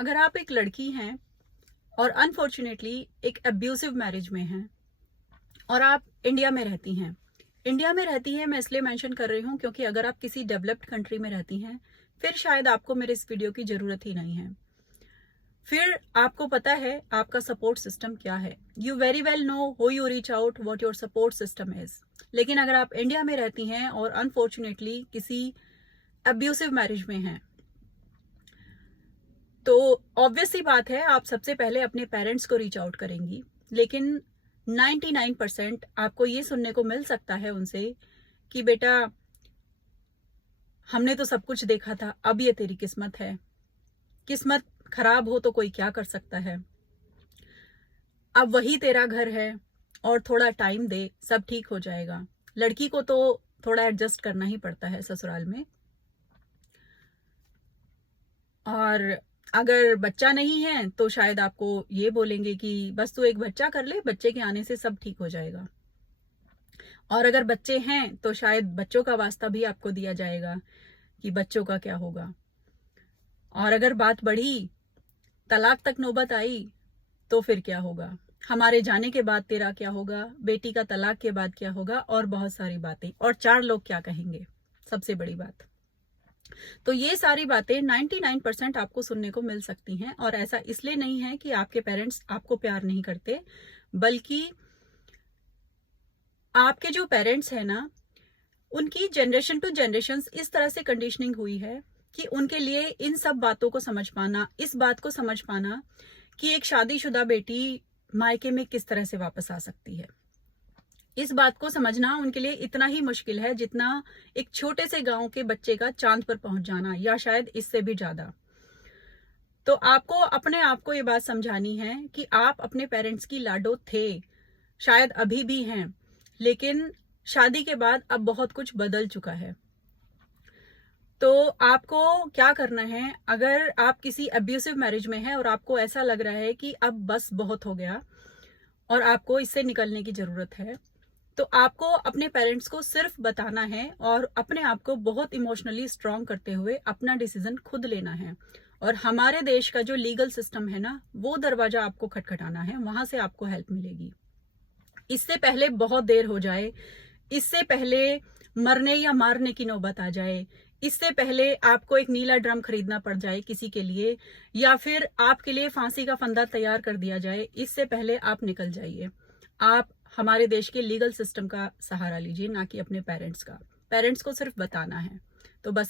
अगर आप एक लड़की हैं और अनफॉर्चुनेटली एक अब्यूसिव मैरिज में हैं और आप इंडिया में रहती हैं। इंडिया में रहती हैं मैं इसलिए मेंशन कर रही हूँ क्योंकि अगर आप किसी डेवलप्ड कंट्री में रहती हैं फिर शायद आपको मेरे इस वीडियो की ज़रूरत ही नहीं है। फिर आपको पता है आपका सपोर्ट सिस्टम क्या है। You very well know who you reach out, what your support system is. लेकिन अगर आप इंडिया में रहती हैं और अनफॉर्चुनेटली किसी अब्यूसिव मैरिज में हैं तो ऑब्वियस सी बात है आप सबसे पहले अपने पेरेंट्स को रीच आउट करेंगी। लेकिन 99% आपको ये सुनने को मिल सकता है उनसे कि बेटा हमने तो सब कुछ देखा था, अब ये तेरी किस्मत है। किस्मत खराब हो तो कोई क्या कर सकता है, अब वही तेरा घर है और थोड़ा टाइम दे, सब ठीक हो जाएगा। लड़की को तो थोड़ा एडजस्ट करना ही पड़ता है ससुराल में। और अगर बच्चा नहीं है तो शायद आपको ये बोलेंगे कि बस तू एक बच्चा कर ले, बच्चे के आने से सब ठीक हो जाएगा। और अगर बच्चे हैं तो शायद बच्चों का वास्ता भी आपको दिया जाएगा कि बच्चों का क्या होगा। और अगर बात बढ़ी, तलाक तक नौबत आई तो फिर क्या होगा, हमारे जाने के बाद तेरा क्या होगा, बेटी का तलाक के बाद क्या होगा, और बहुत सारी बातें, और 4 लोग क्या कहेंगे, सबसे बड़ी बात। तो ये सारी बातें 99% आपको सुनने को मिल सकती हैं। और ऐसा इसलिए नहीं है कि आपके पेरेंट्स आपको प्यार नहीं करते, बल्कि आपके जो पेरेंट्स हैं ना, उनकी जनरेशन टू जनरेशन इस तरह से कंडीशनिंग हुई है कि उनके लिए इन सब बातों को समझ पाना, इस बात को समझ पाना कि एक शादीशुदा बेटी मायके में किस तरह से वापस आ सकती है, इस बात को समझना उनके लिए इतना ही मुश्किल है जितना एक छोटे से गांव के बच्चे का चांद पर पहुंच जाना, या शायद इससे भी ज्यादा। तो आपको अपने आप को ये बात समझानी है कि आप अपने पेरेंट्स की लाडो थे, शायद अभी भी हैं, लेकिन शादी के बाद अब बहुत कुछ बदल चुका है। तो आपको क्या करना है, अगर आप किसी अब्यूसिव मैरिज में हैं और आपको ऐसा लग रहा है कि अब बस बहुत हो गया और आपको इससे निकलने की जरूरत है, तो आपको अपने पेरेंट्स को सिर्फ बताना है और अपने आप को बहुत इमोशनली स्ट्रांग करते हुए अपना डिसीजन खुद लेना है। और हमारे देश का जो लीगल सिस्टम है ना, वो दरवाजा आपको खटखटाना है, वहां से आपको हेल्प मिलेगी। इससे पहले बहुत देर हो जाए, इससे पहले मरने या मारने की नौबत आ जाए, इससे पहले आपको एक नीला ड्रम खरीदना पड़ जाए किसी के लिए, या फिर आपके लिए फांसी का फंदा तैयार कर दिया जाए, इससे पहले आप निकल जाइए। आप हमारे देश के लीगल सिस्टम का सहारा लीजिए, ना कि अपने पेरेंट्स का। पेरेंट्स को सिर्फ बताना है। तो बस